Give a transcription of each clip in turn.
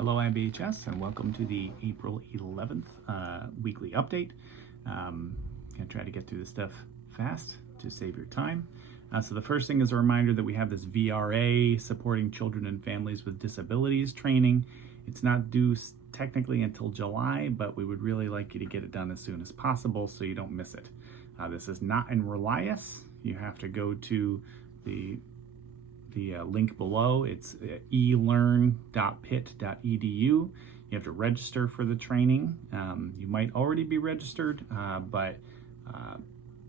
Hello IBHS and welcome to the April 11th weekly update. Gonna try to get through this stuff fast to save your time. So the first thing is a reminder that we have this VRA, Supporting Children and Families with Disabilities training. It's not due technically until July, but we would really like you to get it done as soon as possible so you don't miss it. This is not in Relias. You have to go to the link below. It's elearn.pitt.edu. You have to register for the training. You might already be registered, but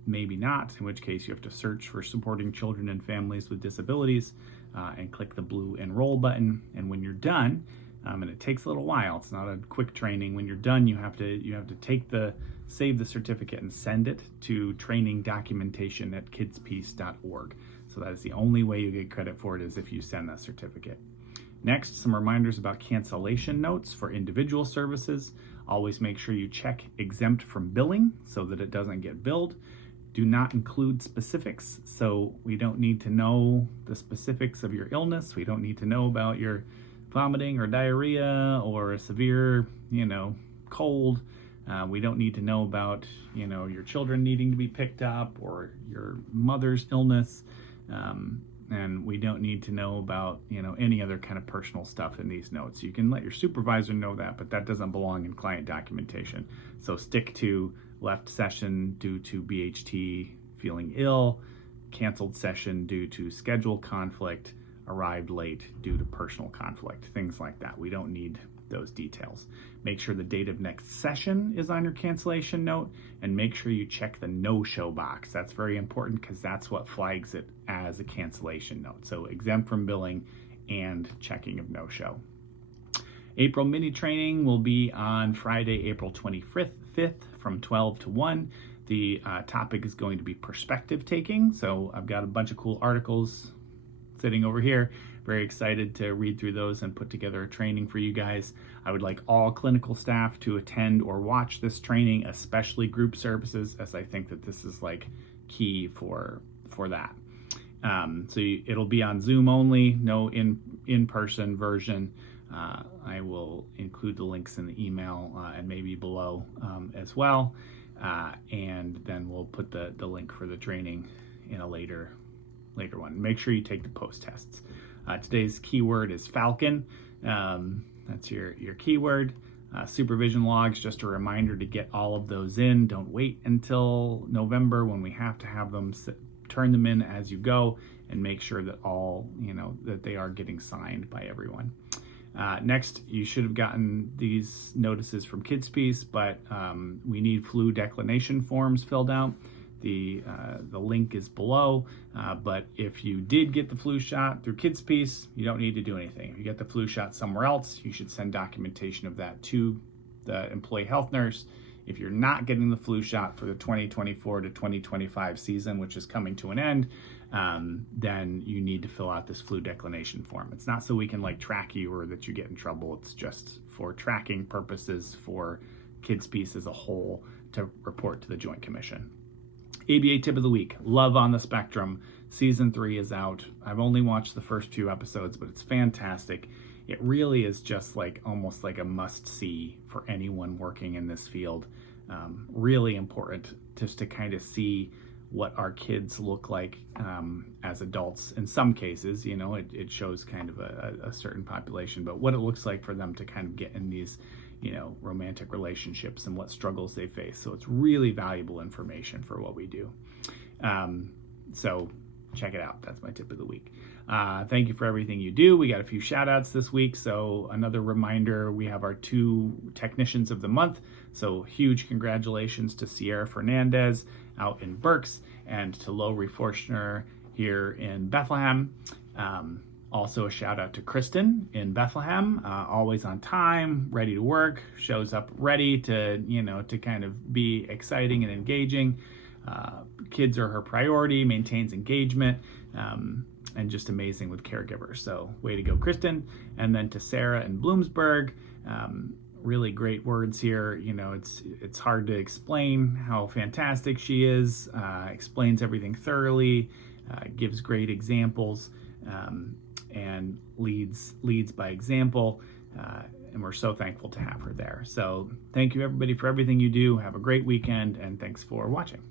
maybe not, in which case you have to search for Supporting Children and Families with Disabilities and click the blue enroll button. And when you're done, and it takes a little while, it's not a quick training. When you're done, you have to save the certificate and send it to training documentation at KidsPeace.org. So that is the only way you get credit for it, is if you send that certificate. Next, some reminders about cancellation notes for individual services. Always make sure you check exempt from billing so that it doesn't get billed. Do not include specifics, so we don't need to know the specifics of your illness. We don't need to know about your vomiting or diarrhea or a severe, cold. We don't need to know about, your children needing to be picked up or your mother's illness. And we don't need to know about, any other kind of personal stuff in these notes. You can let your supervisor know that, but that doesn't belong in client documentation. So stick to left session due to BHT, feeling ill, canceled session due to schedule conflict, arrived late due to personal conflict, things like that. We don't need those details. Make sure the date of next session is on your cancellation note, and make sure you check the no-show box. That's very important because that's what flags it as a cancellation note. So exempt from billing and checking of no-show. April mini training will be on Friday, April 25th from 12 to 1. The topic is going to be perspective taking. So I've got a bunch of cool articles sitting over here. Very excited to read through those and put together a training for you guys. I would like all clinical staff to attend or watch this training, especially group services, as I think that this is key for that. It'll be on Zoom only, no in-person version. I will include the links in the email and maybe below as well. And then we'll put the link for the training in a later one. Make sure you take the post tests. Today's keyword is Falcon. That's your keyword. Supervision logs, just a reminder to get all of those in. Don't wait until November when we have to have them. Turn them in as you go and make sure that that they are getting signed by everyone. Next, you should have gotten these notices from KidsPeace, but we need flu declination forms filled out. The link is below, but if you did get the flu shot through KidsPeace, you don't need to do anything. If you get the flu shot somewhere else, you should send documentation of that to the employee health nurse. If you're not getting the flu shot for the 2024 to 2025 season, which is coming to an end, then you need to fill out this flu declination form. It's not so we can track you or that you get in trouble. It's just for tracking purposes for KidsPeace as a whole to report to the Joint Commission. ABA tip of the week, Love on the Spectrum. Season 3 is out. I've only watched the first 2 episodes, but it's fantastic. It really is just almost like a must-see for anyone working in this field. Really important just to kind of see what our kids look like as adults. In some cases, it shows kind of a certain population, but what it looks like for them to kind of get in these romantic relationships and what struggles they face. So it's really valuable information for what we do. So check it out. That's my tip of the week. Thank you for everything you do. We got a few shout outs this week. So another reminder, we have our 2 technicians of the month. So huge congratulations to Sierra Fernandez out in Berks and to Lowry Forstner here in Bethlehem. Also a shout out to Kristen in Bethlehem, always on time, ready to work, shows up ready to, to kind of be exciting and engaging. Kids are her priority, maintains engagement, and just amazing with caregivers. So way to go, Kristen. And then to Sarah in Bloomsburg, really great words here. It's hard to explain how fantastic she is, explains everything thoroughly, gives great examples, and leads by example. and we're so thankful to have her there. So thank you everybody for everything you do. Have a great weekend, and thanks for watching.